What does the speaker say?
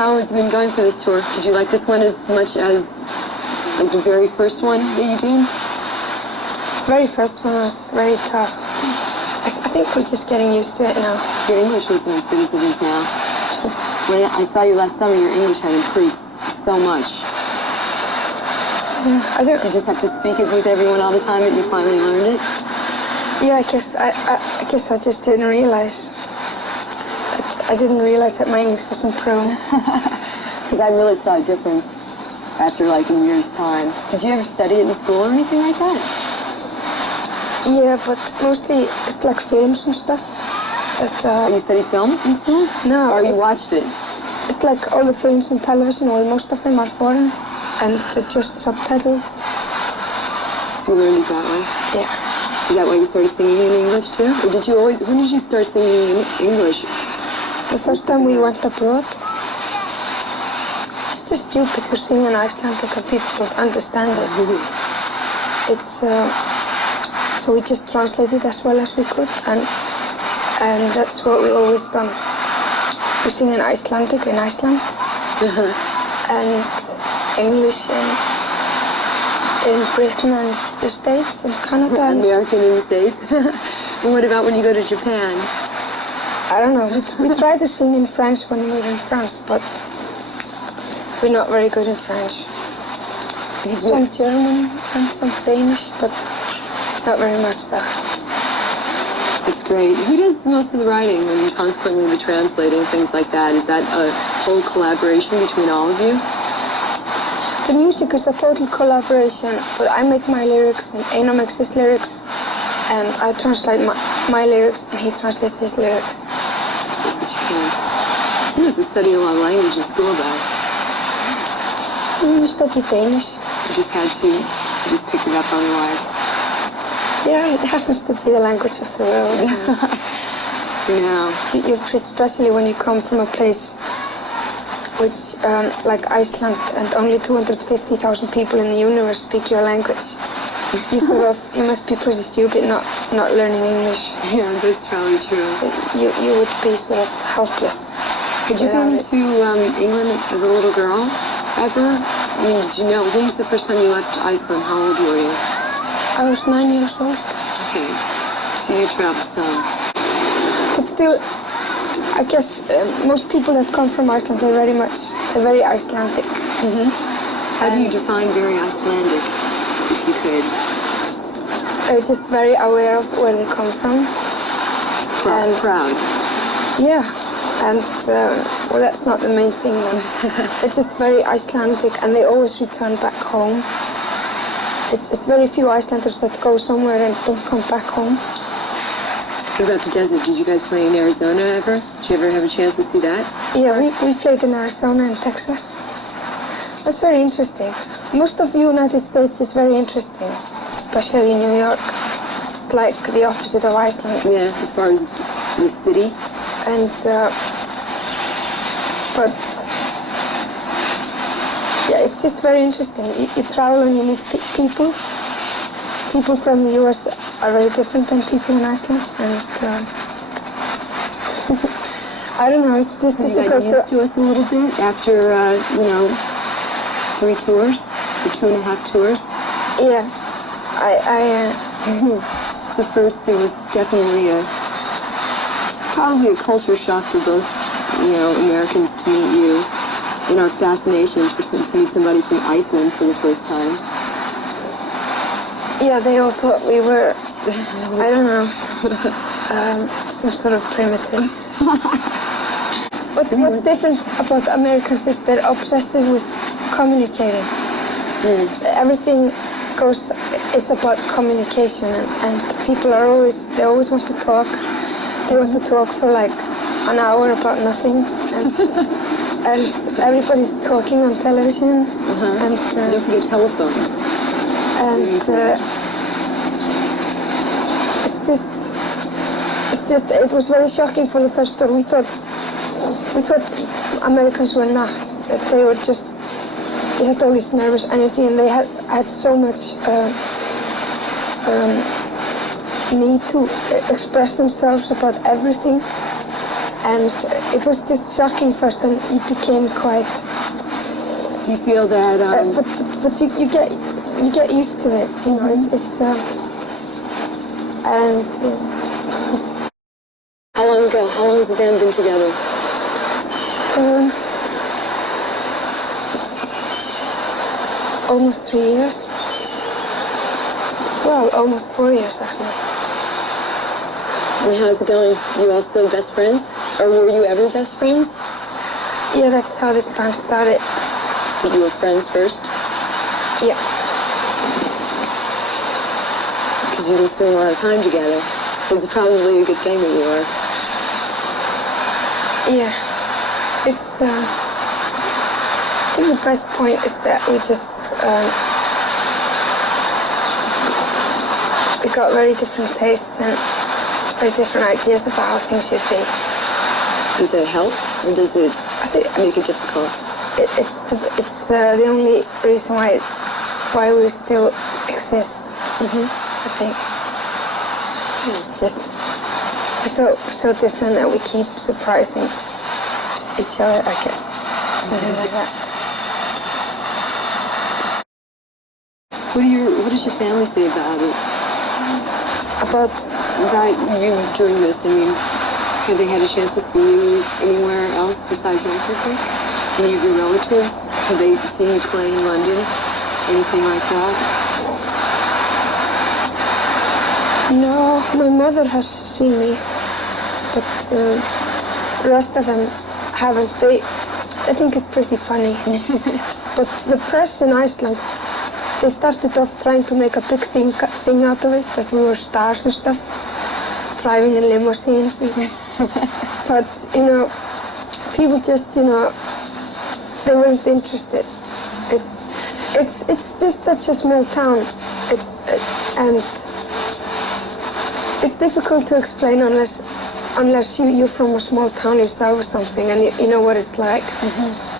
how has it been going for this tour? Did you like this one as much as like the very first one that you did? Very first one was very tough. I think we're just getting used to it now. Your English wasn't as good as it is now. When I saw you last summer, your English had improved so much. Yeah, I think you just have to speak it with everyone all the time that you finally learned it? Yeah, I guess I just didn't realize. I didn't realize that my English was improving. Because I really saw a difference after like a year's time. Did you ever study it in school or anything like that? Yeah, but mostly it's like films and stuff. You studied film in school? No. Or you watched it? It's like all the films on television, well, most of them are foreign, and they're just subtitled. So you learned it that way? Yeah. Is that why you started singing in English too? Or did you always, when did you start singing in English? The first time we went abroad. It's just stupid to sing in Icelandic and people don't understand it. It's, so we just translated as well as we could, and that's what we always done. We sing in Icelandic in Iceland, and English in Britain and the States and Canada. American in the States. And what about when you go to Japan? I don't know. We try to sing in French when we're in France, but we're not very good in French. Some German and some Danish, but not very much there. That's great. Who does most of the writing and consequently the translating, things like that? Is that a whole collaboration between all of you? The music is a total collaboration, but I make my lyrics and Einar makes his lyrics, and I translate my lyrics and he translates his lyrics. I see you studied a lot of language in school, though. You studied Danish. You just had to. You just picked it up otherwise. Yeah, it happens to be the language of the world. No. Especially when you come from a place which, like Iceland, and only 250,000 people in the universe speak your language. You must be pretty stupid not learning English. Yeah, that's probably true. You would be sort of helpless. Did you come to England as a little girl, ever? I mean, did you know, when was the first time you left Iceland? How old were you? I was 9 years old. Okay, so you traveled some. But still, I guess most people that come from Iceland are very Icelandic. Mm-hmm. How do you define very Icelandic, if you could? Just very aware of where they come from. Proud. Yeah, and well, that's not the main thing then. They're just very Icelandic, and they always return back home. It's very few Icelanders that go somewhere and don't come back home. What about the desert? Did you guys play in Arizona ever? Did you ever have a chance to see that? Yeah, we played in Arizona and Texas. That's very interesting. Most of the United States is very interesting, especially New York. It's like the opposite of Iceland. Yeah, as far as the city. And, but, yeah, it's just very interesting. You travel and you meet people. People from the US are very different than people in Iceland, and I don't know, it's just difficult to... You got used to us a little bit after, 3 tours, or 2.5 tours? Yeah, So first, there was definitely probably a culture shock for both, Americans to meet you, and our fascination to meet somebody from Iceland for the first time. Yeah, they all thought we were, I don't know, some sort of primitives. What's different about Americans is they're obsessive with communicating. Everything is about communication, and people they always want to talk. They want to talk for like an hour about nothing, and everybody's talking on television. And don't forget telephones. And it was very shocking for the first tour. We thought Americans were nuts, that they had all this nervous energy, and they had so much need to express themselves about everything. and it was just shocking first, and it became quite. Do you feel that? But you get used to it, you know. It's and. How long ago? How long has the band been together? Almost 3 years. Well, almost 4 years actually. And how's it going? You all still best friends? Or were you ever best friends? Yeah, that's how this band started. That you were friends first? Yeah. Because you've been spending a lot of time together. It's probably a good thing that you are. Yeah. It's, I think the best point is that we just, we got very different tastes and very different ideas about how things should be. Does that help, or does it make it difficult? It's the only reason why we still exist. I think it's just we're so different that we keep surprising each other, I guess. Something like that. What does your family say about it? About you doing this? I mean, have they had a chance to see you anywhere else besides Reykjavik? Any of your relatives? Have they seen you play in London? Anything like that? No, my mother has seen me, but the rest of them haven't. I think it's pretty funny. But the press in Iceland, they started off trying to make a big thing out of it, that we were stars and stuff, driving in limousines. But, you know, people just, you know, they weren't interested. It's just such a small town. And it's difficult to explain unless you're from a small town yourself or something, and you know what it's like.